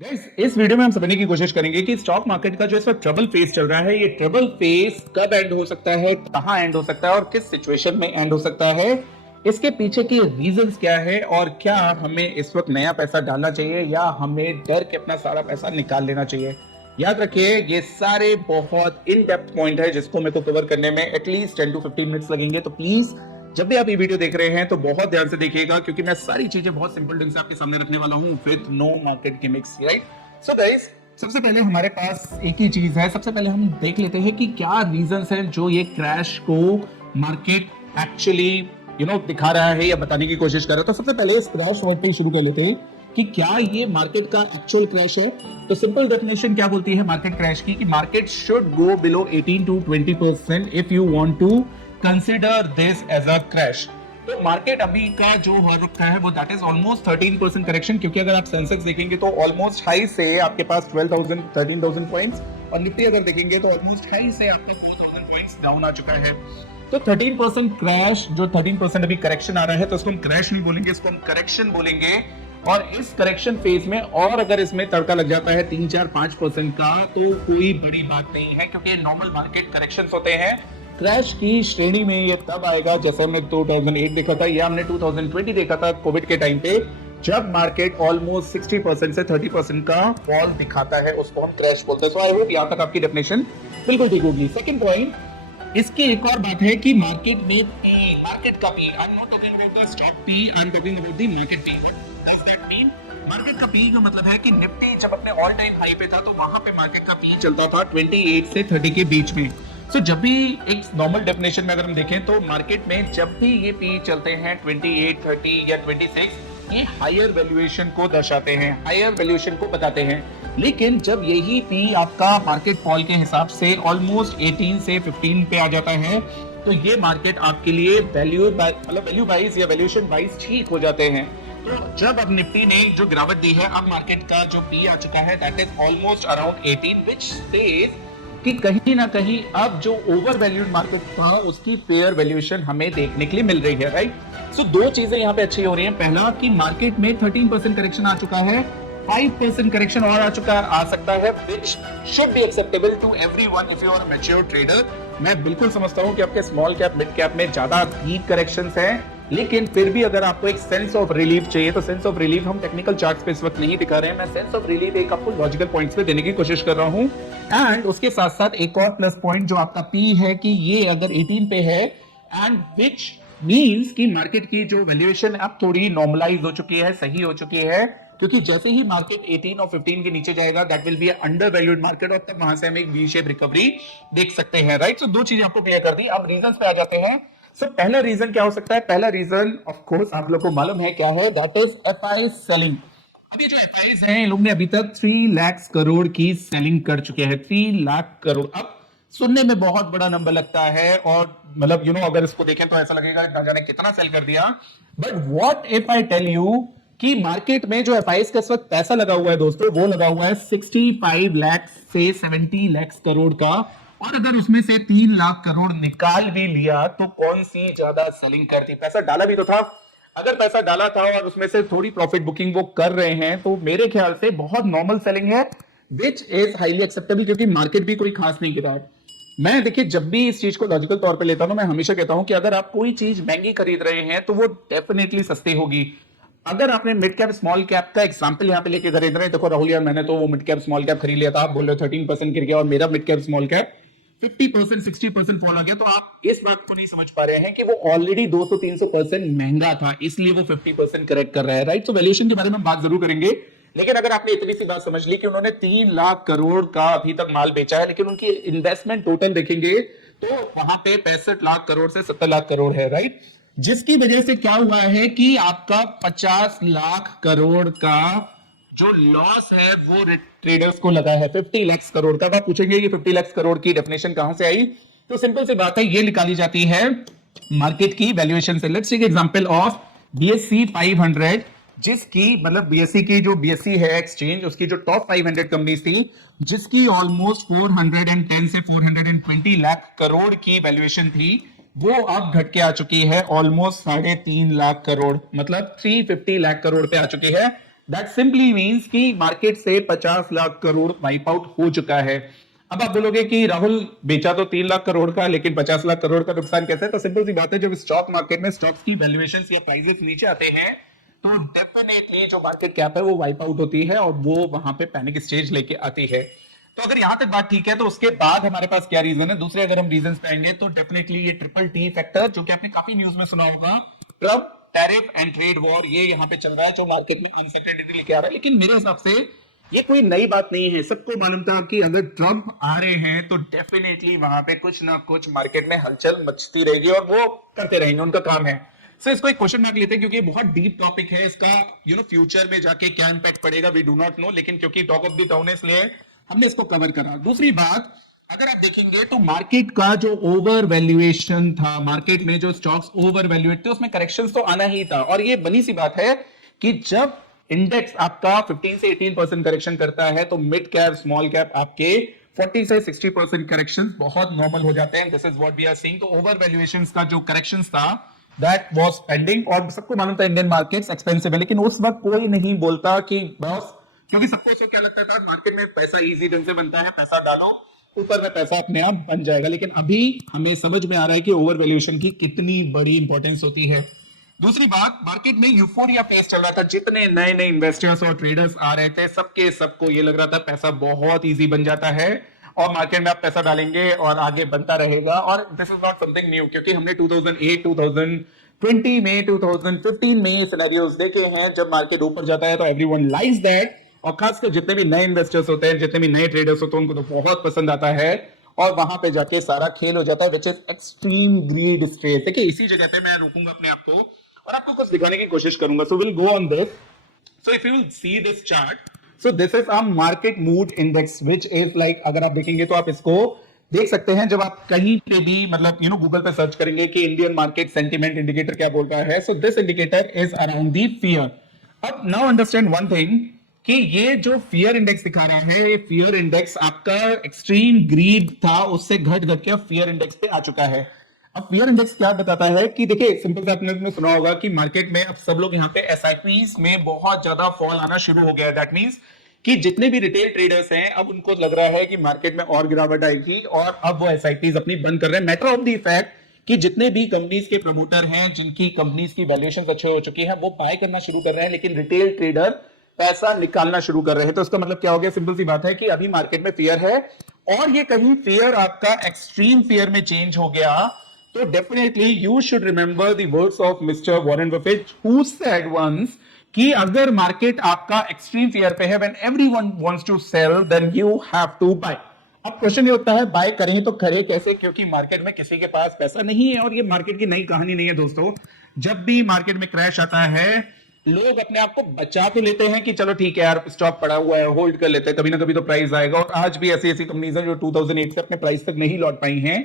Guys, इस video में हम समझने की कोशिश करेंगे कि स्टॉक मार्केट का जो इस वक्त ट्रबल फेस चल रहा है, ये ट्रबल फेस कब एंड हो सकता है, कहां एंड हो सकता है और किस सिचुएशन में एंड हो सकता है। इसके पीछे की रीजंस क्या है और क्या हमें इस वक्त नया पैसा डालना चाहिए या हमें डर के अपना सारा पैसा निकाल लेना चाहिए। याद रखिए, ये सारे बहुत इन डेप्थ पॉइंट है जिसको मेरे को कवर करने में एटलीस्ट 10 to 15 मिनट्स लगेंगे। तो प्लीज जब भी आप ये वीडियो देख रहे हैं तो बहुत ध्यान से देखिएगा, क्योंकि मैं सारी चीजें बहुत सिंपल ढंग से आपके सामने रखने वाला हूं with no market gimmicks, right. So guys, सबसे पहले हमारे पास एक ही चीज है। सबसे पहले हम देख लेते हैं कि क्या रीजंस हैं जो ये क्रैश को मार्केट एक्चुअली दिखा रहा है या बताने की कोशिश कर रहा है। तो सबसे पहले इस क्रैश वर्ड पे शुरू कर लेते हैं कि क्या ये मार्केट का एक्चुअल क्रैश है। तो सिंपल डेफिनेशन क्या बोलती है मार्केट क्रैश की, कि market should go below 18 to 20% if you want to consider this as a crash. तो मार्केट अभी का जो हो रखा है वो दैट इज ऑलमोस्ट 13% करेक्शन, क्योंकि अगर आप सेंसेक्स देखेंगे तो ऑलमोस्ट हाई से आपके पास 12,000 13,000 पॉइंट्स, और निफ्टी अगर देखेंगे तो ऑलमोस्ट हाई से आपका 4,000 पॉइंट्स डाउन आ चुका है। तो 13% क्रैश, जो 13% अभी करेक्शन आ रहा है, तो इसको हम क्रैश नहीं बोलेंगे, इसको हम करेक्शन बोलेंगे। और इस करेक्शन फेज में और अगर इसमें तड़का लग जाता है 3-4-5% का तो कोई बड़ी बात नहीं है, क्योंकि नॉर्मल मार्केट करेक्शंस होते हैं। क्रैश की श्रेणी में ये तब आएगा जैसे हमने 2008 देखा था या हमने 2020 देखा था कोविड के टाइम पे, जब मार्केट ऑलमोस्ट 60% से 30% का फॉल दिखाता है, उसको हम क्रैश बोलते हैं। सो आई होप यहां तक आपकी डेफिनेशन बिल्कुल ठीक होगी। सेकंड पॉइंट, इसकी एक और बात है कि मार्केट में मार्केट का P, I am not talking about the stock P, I am talking about the market P. What does that mean? Market का पी का मतलब है कि निफ्टी जब अपने ऑल टाइम हाई पे था तो वहां पे मार्केट का पी चलता था 28 से 30 के बीच में। तो जब भी एक नॉर्मल डेफिनेशन में अगर हम देखें तो मार्केट में जब भी ये पी चलते हैं 28, 30 या 26, ये हायर वैल्यूएशन को दर्शाते हैं, हायर वैल्यूएशन को बताते हैं। लेकिन जब यही पी आपका मार्केट फॉल के हिसाब से ऑलमोस्ट 18 से 15 पे आ जाता है, तो ये मार्केट आपके लिए वैल्यू वाइज या वैल्यूएशन वाइज ठीक हो जाते हैं। तो जब अब निफ्टी ने जो गिरावट दी है, अब मार्केट का जो पी आ चुका है that is almost around 18, which says कि कहीं ना कहीं अब जो ओवर वैल्यूड मार्केट था उसकी फेयर वैल्यूएशन हमें देखने के लिए मिल रही है, राइट। सो दो चीजें यहाँ पे अच्छी हो रही हैं। पहला कि मार्केट में 13% करेक्शन आ चुका है, 5% करेक्शन और आ सकता है, which should be acceptable to everyone if you are a mature trader। मैं बिल्कुल समझता हूँ कि आपके स्मॉल कैप मिड कैप में ज्यादा वीक करेक्शंस हैं, लेकिन फिर भी अगर आपको एक सेंस ऑफ रिलीफ चाहिए तो सेंस ऑफ रिलीफ हम टेक्निकल चार्ट्स पे इस वक्त नहीं दिखा रहे हैं। मैं सेंस ऑफ रिलीफ एक आपको लॉजिकल पॉइंट्स पे देने की कोशिश कर रहा हूं। एंड उसके साथ साथ एक और प्लस पॉइंट जो आपका पी है कि ये अगर 18 पे है, एंड विच मींस कि मार्केट की जो वैल्यूएशन अब थोड़ी नॉर्मलाइज हो चुकी है, सही हो चुकी है, क्योंकि जैसे ही मार्केट 18 और 15 के नीचे जाएगा that will be under valued market, और तब वहां से हम एक वी शेप रिकवरी देख सकते हैं, राइट। सो दो चीजें आपको क्लियर कर दी। अब रीजंस पे आ जाते हैं। सो पहला रीजन क्या हो सकता है? पहला रीजन ऑफ कोर्स आप लोग को मालूम है क्या है, दैट इज एफआई सेलिंग। अभी जो एफआईज हैं, इन लोग ने अभी तक 3 लाख करोड़ की सेलिंग कर चुके हैं। 3 लाख करोड़ अब सुनने में बहुत बड़ा नंबर लगता है, और मतलब अगर इसको देखें तो ऐसा लगेगा ना जाने कितना सेल कर दिया। But what if I tell you कि मार्केट में जो एफआईज का इस वक्त पैसा लगा हुआ है दोस्तों, वो लगा हुआ है 65 लाख से 70 लाख करोड़ का, और अगर उसमें से 3 लाख करोड़ निकाल भी लिया तो कौन सी ज्यादा सेलिंग करती? पैसा डाला भी तो था। अगर पैसा डाला था और उसमें से थोड़ी प्रॉफिट बुकिंग वो कर रहे हैं, तो मेरे ख्याल से बहुत नॉर्मल सेलिंग है, विच इज हाईली एक्सेप्टेबल, क्योंकि मार्केट भी कोई खास नहीं गिरा है। मैं देखिए, जब भी इस चीज को लॉजिकल तौर पे लेता हूं, मैं हमेशा कहता हूं कि अगर आप कोई चीज महंगी खरीद रहे हैं तो वो डेफिनेटली सस्ती होगी। अगर आपने मिड कैप स्मॉल कैप का एग्जांपल यहां पे लेके खरीद रहे हैं, देखो राहुल यार, मैंने तो वो मिड कैप स्मॉल कैप खरीद लिया था, आप बोल रहे हो 13% गिर गया और मेरा mid cap small cap 50% 60% fall आ गया, तो आप इस बात को नहीं समझ पा रहे हैं कि वो ऑलरेडी 200-300% महंगा था, इसलिए वो 50% करेक्ट कर रहा है, राइट। तो वैल्यूएशन के बारे में बात जरूर करेंगे, लेकिन अगर आपने इतनी सी बात समझ ली कि उन्होंने 3 लाख करोड़ का अभी तक माल बेचा है, लेकिन उनकी इन्वेस्टमेंट टोटल देखेंगे तो वहां पे 65 लाख करोड़ से 70 लाख करोड़ है, राइट। जिसकी वजह से क्या हुआ है कि आपका 50 लाख करोड़ का जो लॉस है वो ट्रेडर्स को लगा है 50 लाख करोड़ का। आप पूछेंगे कि 50 लाख करोड़ की डेफिनेशन कहां से आई? तो सिंपल सी बात है, ये निकाली जाती है मार्केट की वैल्यूएशन से। Let's take example of BSE 500, जिसकी मतलब बीएससी की जो बीएससी है एक्सचेंज, उसकी जो टॉप 500 कंपनीज थी, जिसकी ऑलमोस्ट 410 से 420 लाख करोड़ की वैल्यूएशन थी, वो अब घट के आ चुकी है ऑलमोस्ट 3.5 लाख करोड़, मतलब 350 लाख करोड़ पे आ चुकी है। दैट सिंपली मीन्स कि मार्केट से 50 लाख करोड़ वाइप आउट हो चुका है। अब आप बोलोगे कि राहुल बेचा तो 3 लाख करोड़ का, लेकिन 50 लाख करोड़ का नुकसान कैसे है? तो सिंपल सी बात है, जब स्टॉक मार्केट में स्टॉक्स की वैल्यूएशन या प्राइसेस नीचे आते हैं तो डेफिनेटली जो मार्केट कैप है वो वाइप आउट होती है और वो वहां पे पैनिक स्टेज लेके आती है। तो अगर यहां तक बात ठीक है तो उसके बाद हमारे पास क्या रीजन है? दूसरे अगर हम रीजन पे आएंगे तो डेफिनेटली ये ट्रिपल टी फैक्टर, जो कि आपने काफी न्यूज में सुना होगा, Trump tariff and trade war, ये यहाँ पे चल रहा है जो मार्केट में अनसर्टेनिटी लेके आ रहा है। लेकिन मेरे हिसाब से ये कोई नई बात नहीं है, सबको मालूम था कि अगर ट्रम्प आ रहे हैं तो डेफिनेटली वहां पे कुछ ना कुछ मार्केट में हलचल मचती रहेगी और वो करते रहेंगे, उनका काम है। सो इसको एक क्वेश्चन मार्क लेते हैं क्योंकि बहुत डीप टॉपिक है, इसका फ्यूचर में जाके क्या इंपैक्ट पड़ेगा वी डू नॉट नो, लेकिन क्योंकि टॉक ऑफ द टाउन है इसलिए हमने इसको कवर करा। दूसरी बात, अगर आप देखेंगे तो मार्केट का जो ओवर वैल्यूएशन था, मार्केट में जो स्टॉक्स ओवर वैल्यूएट थे उसमें करेक्शंस तो आना ही था। और ये बनी सी बात है कि जब इंडेक्स आपका 15 से 18% करेक्शन करता है तो मिड कैप स्मॉल कैप आपके 40 से 60% करेक्शंस बहुत नॉर्मल हो जाते हैं। This is what we are seeing. तो ओवर वैल्यूएशंस का जो करेक्शंस था दैट वाज पेंडिंग, और सबको मालूम था इंडियन मार्केट्स एक्सपेंसिव है, लेकिन उस वक्त कोई नहीं बोलता कि बॉस, क्योंकि सबको क्या लगता था मार्केट में पैसा इजी ढंग से बनता है, पैसा डालो ऊपर में पैसा अपने आप बन जाएगा। लेकिन अभी हमें समझ में आ रहा है कि ओवर वैल्यूएशन की कितनी बड़ी इंपॉर्टेंस होती है। दूसरी बात, मार्केट में यूफोरिया फेस चल रहा था, जितने नए नए इन्वेस्टर्स और ट्रेडर्स आ रहे थे सबको ये लग रहा था पैसा बहुत इजी बन जाता है और मार्केट में आप पैसा डालेंगे और आगे बनता रहेगा। और this is not something new, क्योंकि हमने 2008 2020 में 2015 में ये सिनेरियोस देखे हैं। जब मार्केट ऊपर जाता है तो एवरीवन लाइक्स दैट, और खासकर जितने भी नए इन्वेस्टर्स होते हैं, जितने भी नए ट्रेडर्स होते हैं, उनको तो बहुत पसंद आता है और वहां पे जाके सारा खेल हो जाता है, which is extreme greed stress. देखिए इसी जगह पे मैं रोकूंगा अपने आप को और आपको कुछ दिखाने की कोशिश करूंगा। So will go on this. So if you will see this chart, so this is a market mood index which is like, अगर आप देखेंगे तो आप इसको देख सकते हैं जब आप कहीं पे भी मतलब गूगल पे सर्च करेंगे कि इंडियन मार्केट सेंटीमेंट इंडिकेटर क्या बोल रहा है। So this indicator is around the fear. अब नाउ अंडरस्टैंड वन थिंग कि ये जो फियर इंडेक्स दिखा रहा है, ये फियर इंडेक्स आपका एक्सट्रीम ग्रीड था, उससे घट घट के फियर इंडेक्स पे आ चुका है। अब फियर इंडेक्स क्या बताता है कि देखिए सिंपल से आपने सुना होगा कि मार्केट में अब सब लोग यहाँ पे एसआईपीज में बहुत ज्यादा फॉल आना शुरू हो गया है। दैट मींस कि जितने भी रिटेल ट्रेडर्स हैं अब उनको लग रहा है कि मार्केट में और गिरावट आएगी और अब वो एसआईपीज अपनी बंद कर रहे हैं। मैटर ऑफ द फैक्ट कि जितने भी कंपनीज के प्रमोटर हैं, जिनकी कंपनीज की वैल्यूएशन अच्छे हो चुकी है, वो बाय करना शुरू कर रहे हैं, लेकिन रिटेल ट्रेडर पैसा निकालना शुरू कर रहे हैं। तो इसका मतलब क्या हो गया? सिंपल सी बात है कि अभी मार्केट में फियर है और ये कहीं फियर आपका एक्सट्रीम फियर में चेंज हो गया तो definitely you should remember the words of mister Warren Buffett who said once कि अगर मार्केट आपका एक्सट्रीम फियर पे है, when everyone wants to sell then you have to buy. अब क्वेश्चन ये होता है बाय करें तो करें कैसे, क्योंकि मार्केट में किसी के पास पैसा नहीं है और ये मार्केट की नई कहानी नहीं है दोस्तों। जब भी मार्केट में क्रैश आता है लोग अपने आप को बचा तो लेते हैं कि चलो ठीक है यार स्टॉक पड़ा हुआ है, होल्ड कर लेते हैं, कभी ना कभी तो प्राइस आएगा। और आज भी ऐसी ऐसी कंपनीज हैं जो 2008 से अपने प्राइस तक नहीं लौट पाई हैं।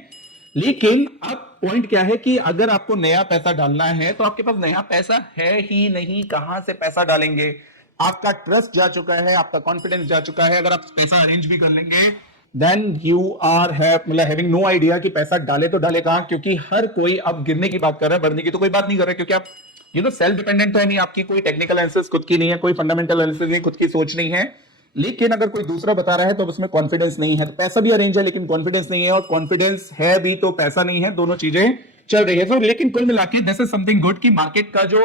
लेकिन अब पॉइंट क्या है कि अगर आपको नया पैसा डालना है तो आपके पास नया पैसा है ही नहीं, कहां से पैसा डालेंगे? आपका ट्रस्ट जा चुका है, आपका कॉन्फिडेंस जा चुका है। अगर आप पैसा अरेंज भी कर लेंगे then you are having no idea कि पैसा डाले तो डाले कहां, क्योंकि हर कोई अब गिरने की बात कर रहा है, बढ़ने की तो कोई बात नहीं कर रहा है, क्योंकि आप सेल्फ डिपेंडेंट है नहीं, आपकी कोई टेक्निकल एनालिसिस खुद की नहीं है, कोई फंडामेंटल एनालिसिस नहीं, खुद की सोच नहीं है। लेकिन अगर कोई दूसरा बता रहा है तो उसमें कॉन्फिडेंस नहीं है। तो पैसा भी अरेंज है लेकिन कॉन्फिडेंस नहीं है, और कॉन्फिडेंस है भी तो पैसा नहीं है, दोनों चीजें चल रही है। तो लेकिन कुल मिला के दिस इज समथिंग गुड कि मार्केट का जो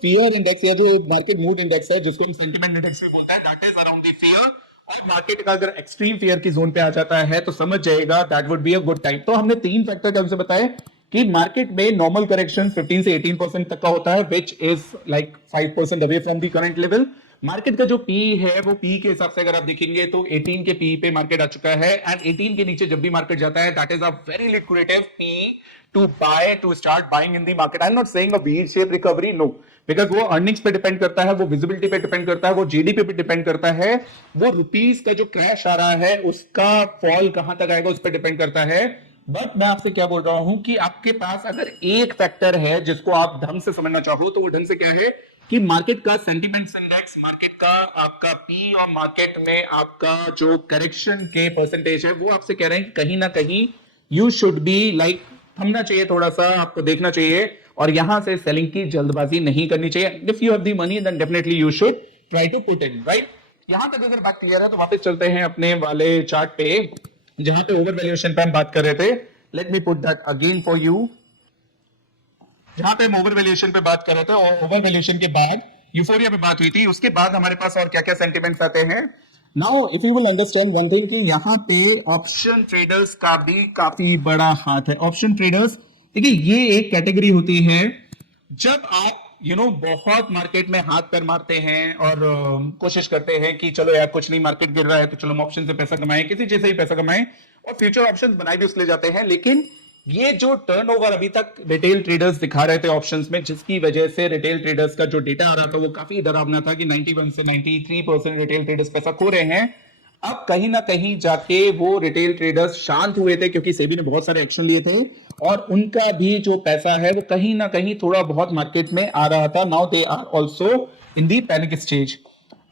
फियर इंडेक्स या जो मार्केट मूड इंडेक्स है, जिसको हम सेंटिमेंट इंडेक्स भी बोलते हैं, that is around the fear. और मार्केट का अगर एक्सट्रीम फियर की जोन पे आ जाता है तो समझ जाएगा that would be a good time. तो हमने तीन फैक्टर कब से बताए कि मार्केट में नॉर्मल करेक्शन 15 से 18% तक का होता है, which is like 5% away from the current level. Market का जो पी है वो पी के हिसाब से अगर आप देखेंगे तो 18 के पी पे मार्केट आ चुका है, एंड 18 के नीचे जब भी मार्केट जाता है that is a very liquidative P to buy, to start buying in the market. I am not saying a V shape recovery, no, because वो अर्निंग्स पे डिपेंड करता है, वो विजिबिलिटी पे डिपेंड करता है, वो जीडीपी पे डिपेंड करता है, वो रुपीस का जो क्रैश आ रहा है उसका फॉल कहां तक आएगा उस पर डिपेंड करता है। बट मैं आपसे क्या बोल रहा हूं कि आपके पास अगर एक फैक्टर है जिसको आप ढंग से समझना चाहो तो वो ढंग से क्या है कि मार्केट का सेंटीमेंट्स इंडेक्स, मार्केट का आपका पी, और मार्केट में आपका जो करेक्शन के परसेंटेज है वो आपसे कह रहे हैं कहीं ना कहीं यू शुड बी लाइक थमना चाहिए, थोड़ा सा आपको देखना चाहिए और यहां से सेलिंग की जल्दबाजी नहीं करनी चाहिए। If you have the money then definitely you should try to put in, right? यहां तक अगर बात क्लियर है तो वापस चलते हैं अपने वाले चार्ट पे, जहां पे ओवर वैल्यूएशन पे हम बात कर रहे थे. Let me put that again for you. जहां पे हम ओवर वैल्यूएशन पे बात कर रहे थे और ओवर वैल्यूएशन के बाद यूफोरिया पे बात हुई थी, उसके बाद हमारे पास और क्या क्या सेंटिमेंट्स आते हैं. Now if you will understand one thing कि यहाँ पे ऑप्शन ट्रेडर्स का भी काफी बड़ा हाथ है. ऑप्शन ट्रेडर्स, देखिए ये एक कैटेगरी होती है जब आप बहुत मार्केट में हाथ पैर मारते हैं और कोशिश करते हैं कि चलो यार कुछ नहीं, मार्केट गिर रहा है तो चलो हम ऑप्शन से पैसा कमाएं, किसी चीज से ही पैसा कमाएं, और फ्यूचर ऑप्शंस बनाए भी उसके जाते हैं. लेकिन ये जो टर्नओवर अभी तक रिटेल ट्रेडर्स दिखा रहे थे ऑप्शंस में, जिसकी वजह से रिटेल ट्रेडर्स का जो डेटा आ रहा था वो काफी डरावना था कि 91 से 93% रिटेल ट्रेडर्स पैसा खो रहे हैं. अब कहीं ना कहीं जाके वो रिटेल ट्रेडर्स शांत हुए थे क्योंकि सेबी ने बहुत सारे एक्शन लिए थे और उनका भी जो पैसा है वो कहीं ना कहीं थोड़ा बहुत मार्केट में आ रहा था. Now they are also in the panic stage.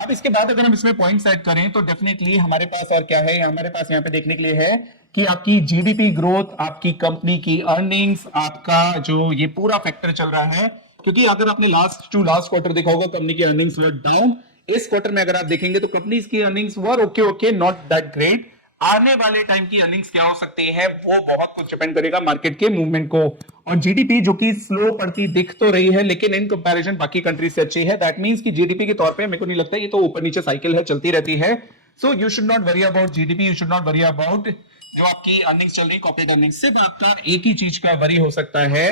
अब इसके बाद अगर हम इसमें पॉइंट्स ऐड करें तो डेफिनेटली हमारे पास और क्या है, हमारे पास यहाँ पे देखने के लिए है कि आपकी जीडीपी ग्रोथ, आपकी कंपनी की अर्निंग्स, आपका जो ये पूरा फैक्टर चल रहा है. क्योंकि अगर आपने लास्ट क्वार्टर देखा होगा, कंपनी की अर्निंग्स वर डाउन. इस क्वार्टर में अगर आप देखेंगे तो कंपनीज की earnings were okay, not that great. आने वाले टाइम की अर्निंग्स क्या हो सकती है वो बहुत कुछ डिपेंड करेगा मार्केट के मूवमेंट को. और जीडीपी जो कि स्लो पड़ती दिख तो रही है लेकिन इन कंपैरिजन बाकी कंट्रीज से अच्छी है. दैट मींस कि जीडीपी के तौर पे मेरे को नहीं लगता, ये तो ऊपर नीचे साइकिल है, चलती रहती है. So you should not worry about GDP, you should not worry about जो आपकी अर्निंग्स चल रही, कॉर्पोरेट अर्निंग्स. सिर्फ आपका एक ही चीज का वरी हो सकता है,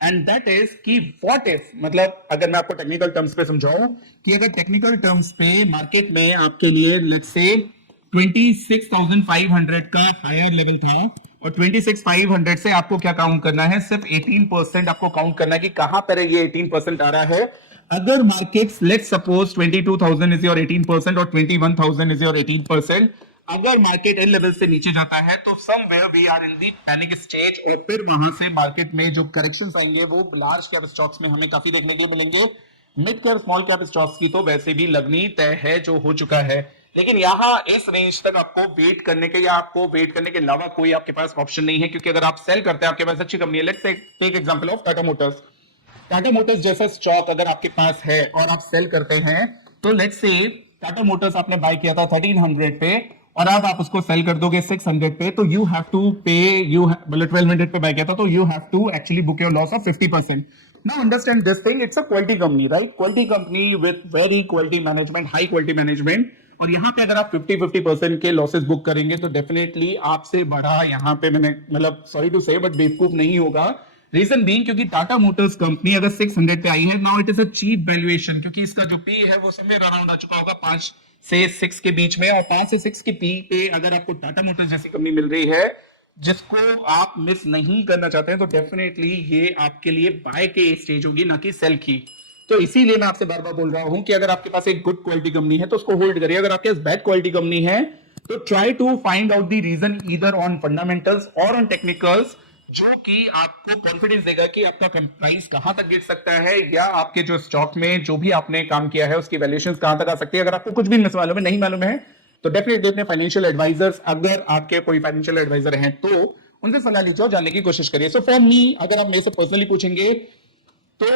एंड दैट इज कि व्हाट इफ, मतलब अगर मैं आपको टेक्निकल टर्म्स पे समझाऊं कि अगर टेक्निकल टर्म्स पे मार्केट में आपके लिए लेट्स से 26,500 का हायर लेवल था और 26,500 से आपको क्या काउंट करना है, सिर्फ 18% आपको काउंट करना है कि कहां पर ये 18% आ रहा है. अगर markets let's suppose 22,000 is your 18% और 21,000 इज योर 18%, अगर मार्केट इन लेवल से नीचे जाता है तो somewhere we are in the panic stage. और फिर वहां से मार्केट में जो करेक्शंस आएंगे वो लार्ज कैप स्टॉक्स में हमें काफी देखने के लिए मिलेंगे. Mid cap small cap stocks की तो वैसे भी लगनी तय है, जो हो चुका है. लेकिन यहाँ इस रेंज तक आपको वेट करने के या आपको वेट करने के अलावा कोई आपके पास ऑप्शन नहीं है. क्योंकि अगर आप सेल करते हैं, आपके पास अच्छी कंपनी है, let's take example of Tata Motors. Tata Motors जैसा स्टॉक अगर आपके पास है और आप सेल करते हैं तो लेट्स से टाटा मोटर्स आपने बाय किया था 1300 पे और अब आप उसको सेल कर दोगे 600 पे, तो यू हैव टू पे, मतलब 1200 पे बाय किया था तो you have to actually book your loss of 50%. Now understand this thing, it's a quality company, right? Quality company with very quality management, high quality management. और यहाँ पे अगर आप 50% के लॉसेस बुक करेंगे तो डेफिनेटली आपसे बड़ा यहाँ पे मैंने, मतलब सॉरी टू से बट बेवकूफ नहीं होगा. रीजन बीइंग क्योंकि टाटा मोटर्स कंपनी अगर 600 पे आई है, now it is a cheap valuation, क्योंकि इसका जो पी है वो समवेयर अराउंड आ चुका होगा 5 से 6 के बीच में. और 5 से 6 के पी पे अगर आपको टाटा मोटर्स जैसी कंपनी मिल रही है जिसको आप मिस नहीं करना चाहते हैं, तो डेफिनेटली ये आपके लिए बाय के स्टेज होगी, ना कि सेल की. तो इसीलिए मैं आपसे बार बार बोल रहा हूं कि अगर आपके पास एक गुड क्वालिटी कंपनी है तो उसको होल्ड करिए. अगर आपके पास बैड क्वालिटी कंपनी है तो try to find out the reason either on fundamentals और ऑन टेक्निकल्स, जो कि आपको कॉन्फिडेंस देगा कि आपका प्राइस कहां तक गिर सकता है या आपके जो स्टॉक में जो भी आपने काम किया है उसकी वैल्यूएशंस कहां तक आ सकती है. अगर आपको कुछ भी मालूम है, नहीं मालूम है, तो डेफिनेटली अपने फाइनेंशियल एडवाइजर्स, अगर आपके कोई फाइनेंशियल एडवाइजर हैं तो उनसे सलाह लीजिए और जानने की कोशिश करिए. सो फॉर मी, अगर आप मेरे से पर्सनली पूछेंगे तो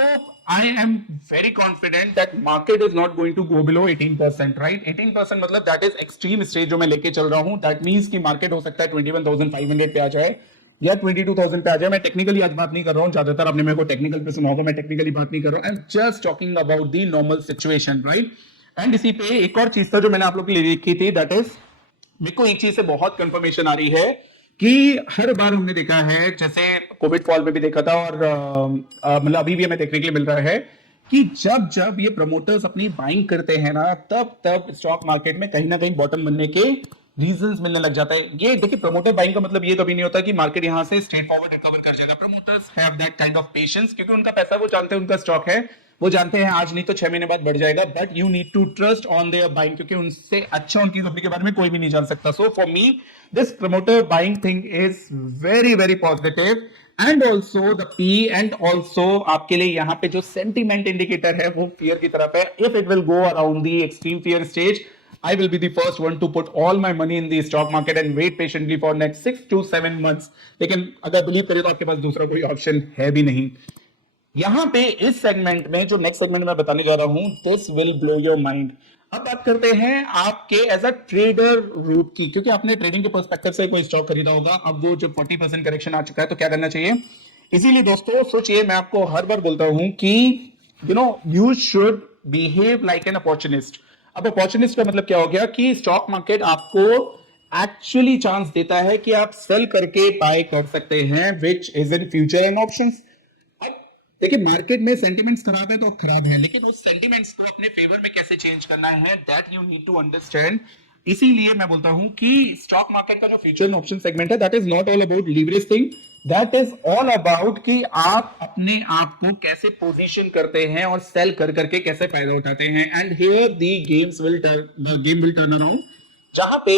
I am very confident that market is not going to go below 18%, right? 18% मतलब दैट इज एक्सट्रीम स्टेज जो मैं लेके चल रहा हूं. दैट मींस कि मार्केट हो सकता है 21,500 पे आ जाए या 22,000 पे आ जाए. मैं टेक्निकली आज बात नहीं कर रहा हूं, ज्यादातर आपने मेरे को टेक्निकल पे सुना होगा, मैं टेक्निकली बात नहीं कर रहा हूं. आई am just talking about the normal situation, right? And इसी पे एक और चीज था जो मैंने आप लोग के लिए लिखी थी, दैट इज मेरे को एक चीज से बहुत कंफर्मेशन आ रही है कि हर बार हमने देखा है, जैसे कोविड फॉल में भी देखा था और मतलब अभी भी हमें देखने के लिए मिल रहा है कि जब जब ये प्रमोटर्स अपनी बाइंग करते हैं ना, तब तब स्टॉक मार्केट में कहीं ना कहीं बॉटम बनने के रीजंस मिलने लग जाता है. ये देखिए, प्रमोटर बाइंग का मतलब ये कभी नहीं होता कि मार्केट यहां से स्ट्रेट फॉरवर्ड रिकवर कर जाएगा. Promoters have that kind of patience, क्योंकि उनका पैसा, वो जानते हैं उनका स्टॉक है, वो जानते हैं आज नहीं तो 6 महीने बाद बढ़ जाएगा. But you need to trust on their buying, क्योंकि उनसे अच्छा उनकी कंपनी के बारे में कोई भी नहीं जान सकता. So for me this promoter buying thing is very very positive. And also the P, and also आपके लिए यहाँ पे जो सेंटीमेंट इंडिकेटर है वो फियर की तरफ है. If it will go around the extreme fear stage, I will be the first one to put all my money in the stock market and wait patiently for next 6 to 7 months. लेकिन अगर believe करें तो आपके पास दूसरा कोई option है भी नहीं. यहाँ पे इस सेगमेंट में जो नेक्स्ट सेगमेंट मैं बताने जा रहा हूं, this will blow your mind. अब बात करते हैं आपके एज अ ट्रेडर रूट की, क्योंकि आपने ट्रेडिंग के पर्सपेक्टिव से कोई स्टॉक खरीदा होगा, अब वो जो 40% करेक्शन आ चुका है तो क्या करना चाहिए। इसीलिए दोस्तों सोचिए, मैं आपको हर बार बोलता हूं कि you should behave like an opportunist. अब अपॉर्चुनिस्ट का मतलब क्या हो गया कि स्टॉक मार्केट आपको एक्चुअली चांस देता है कि आप सेल करके बाय कर सकते हैं, which is in future and options. अब देखिए, मार्केट में सेंटिमेंट्स खराब है तो खराब है, लेकिन उस सेंटिमेंट्स को अपने फेवर में कैसे चेंज करना है, that you need to understand. इसीलिए मैं बोलता हूं कि स्टॉक मार्केट का जो फ्यूचर एंड ऑप्शन सेगमेंट है, that is not all about leverage thing, that is all about कि आप अपने आप को कैसे पोजीशन करते हैं और सेल कर करके कैसे फायदा उठाते हैं। And here the game will turn around, जहां पे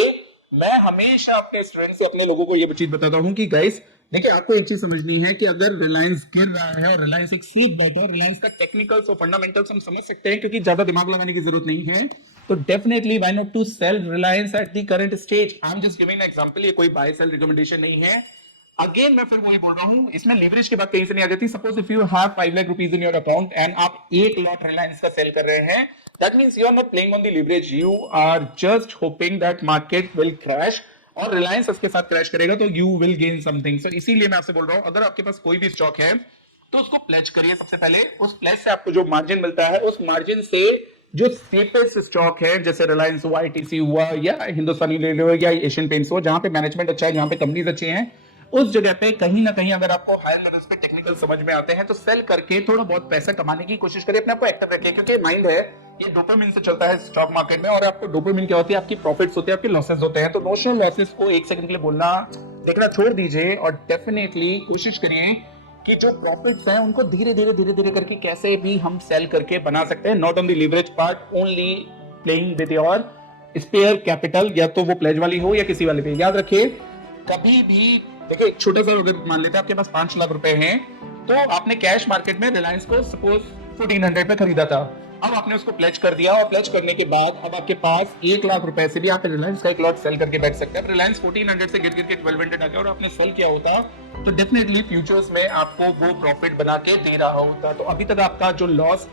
मैं हमेशा अपने स्टूडेंट्स से, अपने लोगों को ये चीज बताता हूं कि गाइस देखिए, आपको एक चीज समझनी है कि अगर रिलायंस गिर रहा है और रिलायंस एक सीट बैठा है, रिलायंस का टेक्निकल्स और फंडामेंटल्स हम समझ सकते हैं क्योंकि ज्यादा दिमाग लगाने की जरूरत नहीं है, तो definitely why not to sell Reliance at the current stage. I am just giving an example, ये कोई बाय सेल रिकमेंडेशन नहीं है। अगेन मैं फिर वही बोल रहा हूं, इसमें लेवरेज की बात कहीं से नहीं आ जाती। Suppose if you have 5 lakh rupees in your account and आप 1 लाख रिलायंस का सेल कर रहे हैं, that means you are not playing on the leverage, you are just hoping that market will crash, और रिलायंस इसके साथ क्रैश करेगा तो you will gain something. So इसीलिए मैं आपसे बोल रहा हूं, अगर आपके पास कोई भी स्टॉक है तो उसको प्लेज करिए सबसे पहले। उस प्लेज से आपको जो मार्जिन मिलता है, उस मार्जिन से जो सेफेस्ट स्टॉक है, जैसे रिलायंस हुआ, आईटीसी हुआ, या हिंदुस्तानी रेलवे या एशियन पेंट्स हुआ, जहां पे मैनेजमेंट अच्छा है, जहां पे कंपनीज अच्छी हैं, उस जगह पे कहीं ना कहीं अगर आपको हायर लेवल्स पे टेक्निकल समझ में आते हैं तो सेल करके थोड़ा बहुत पैसा कमाने की कोशिश करिए, अपने आप को एक्टिव रखिए, क्योंकि माइंड है ये डोपामिन से चलता है स्टॉक मार्केट में। और आपको डोपामिन क्या होती है, आपकी प्रॉफिट्स होते हैं, आपके लॉसेस होते हैं। तो नोशनल लॉसेस को एक सेकंड के लिए बोलना देखना छोड़ दीजिए और डेफिनेटली कोशिश करिए कि जो प्रॉफिट्स हैं उनको धीरे धीरे करके कैसे भी हम सेल करके बना सकते हैं, not on the leverage part, only playing with your spare capital, या तो वो प्लेज वाली हो या किसी वाली पे। याद रखिए, कभी भी देखिए, एक छोटा सा अगर मान लेते हैं आपके पास 5 लाख रुपए हैं, तो आपने कैश मार्केट में रिलायंस को सपोज 1400 पे खरीदा था, अब आपने उसको प्लेज कर दिया, और प्लेज करने के बाद अब आपके पास 1 लाख रुपए से भी आप रिलायंस का एक लॉट सेल करके बैठ सकते हैं। रिलायंस 1400 से गिर के 1200 आ गया और आपने सेल किया होता तो डेफिनेटली फ्यूचर्स में आपको वो प्रॉफिट बना के दे रहा होता। तो अभी तक आपका जो लॉस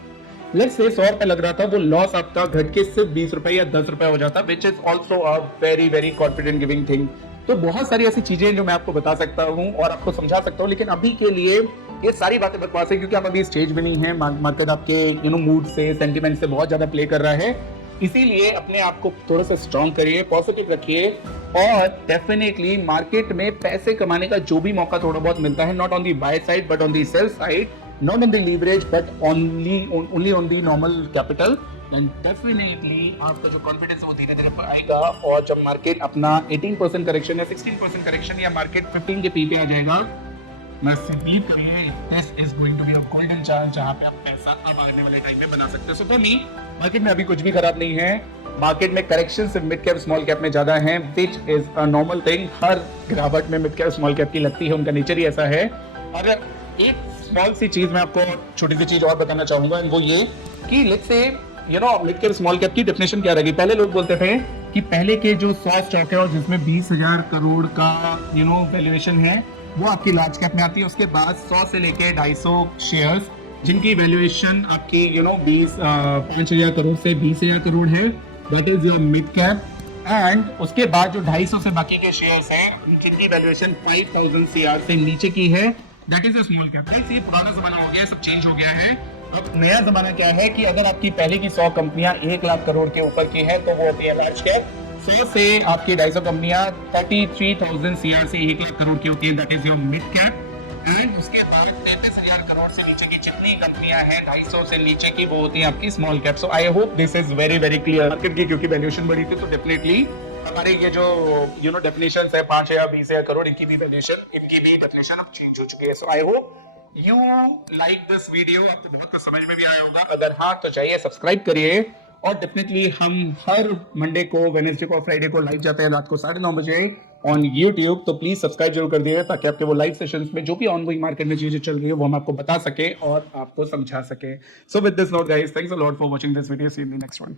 लेट्स से 100 रुपए लग रहा था, वो लॉस आपका घट के सिर्फ 20 रुपए या 10 रुपए हो जाता, which is also a very confident giving thing. तो बहुत सारी ऐसी चीजें जो मैं आपको बता सकता हूं और आपको समझा सकता हूं, लेकिन अभी के लिए ये सारी बातें बकवास है, क्योंकि आप अभी स्टेज में नहीं है, मार्केट आपके मूड से, सेंटिमेंट से बहुत ज्यादा प्ले कर रहा है। इसीलिए अपने आप को थोड़ा सा स्ट्रांग करिए, पॉजिटिव रखिए, और डेफिनेटली मार्केट में पैसे कमाने का जो भी मौका थोड़ा बहुत मिलता है, not on the by side but on the sell side, not on the leverage but only on the normal capital, and definitely आपका जो कॉन्फिडेंस है वो धीरे धीरे आएगा। और जब मार्केट अपना 18% करेक्शन या 16% करेक्शन या मार्केट 15 के पी पे आ जाएगा, मैं बिलीव करिए this is going to be a golden chance, जहां पे आप पैसा अब आने वाले टाइम में बना सकते हो। सो फॉर मी, मार्केट में अभी कुछ भी खराब नहीं है, मार्केट में करेक्शन सिर्फ मिड कैप स्मॉल कैप में ज्यादा है, which is a normal thing. हर गिरावट में मिड कैप स्मॉल कैप की लगती है, उनका नेचर ही ऐसा है। और एक स्मॉल सी चीज मैं आपको, छोटी सी चीज और बताना चाहूंगा, वो ये कि let's say mid cap small cap की डेफिनेशन क्या रहेगी। पहले लोग बोलते थे कि पहले के जो 100 स्टॉक है और जिसमें 20,000 करोड़ का वैल्यूएशन है, वो आपकी लार्ज कैप में आती है। उसके बाद 100 से लेके 250 शेयर्स जिनकी वैल्यूएशन आपकी 5,000 करोड़ से 20,000 करोड़ है, that is your mid cap. And उसके बाद जो 250 से बाकी के शेयर्स हैं जिनकी वैल्यूएशन 5,000 सीआर से नीचे की है, that is a small cap. ये पुराना जमाना हो गया, सब चेंज हो गया है। अब नया जमाना क्या है कि अगर आपकी पहले की 100 कंपनियां 1 लाख करोड़ के ऊपर की है तो वो होती है लार्ज कैप। 100 से आपकी 250 कंपनियां 33,000 सीआर से 1 लाख करोड़ की होती है, that is your mid cap. And उसके बाद 33,000 करोड़ से नीचे की जितनी कंपनियां हैं 250 से नीचे की, वो होती है आपकी small cap. So I hope this is very clear. Market की क्योंकि वैल्यूएशन बढ़ी थी तो डेफिनेटली हमारे ये जो डेफिनेशंस है 5,000 20,000 करोड़, इनकी भी डेफिनेशन अब चेंज हो चुकी है। So I hope you like this video, आपको बहुत कुछ समझ में भी आया होगा। अगर हाँ तो चाहिए सब्सक्राइब करिए, और डेफिनेटली हम हर मंडे को, वेडनेसडे को, फ्राइडे को लाइव जाते हैं रात को 9:30 बजे ऑन यूट्यूब। तो प्लीज सब्सक्राइब जरूर कर दिए ताकि आपके वो लाइव सेशंस में जो भी ऑनगोइंग मार्केट में चीजें चल रही है वो हम आपको बता सके और आपको समझा सके। So with this note guys, thanks a lot for watching this video, see you in the next one.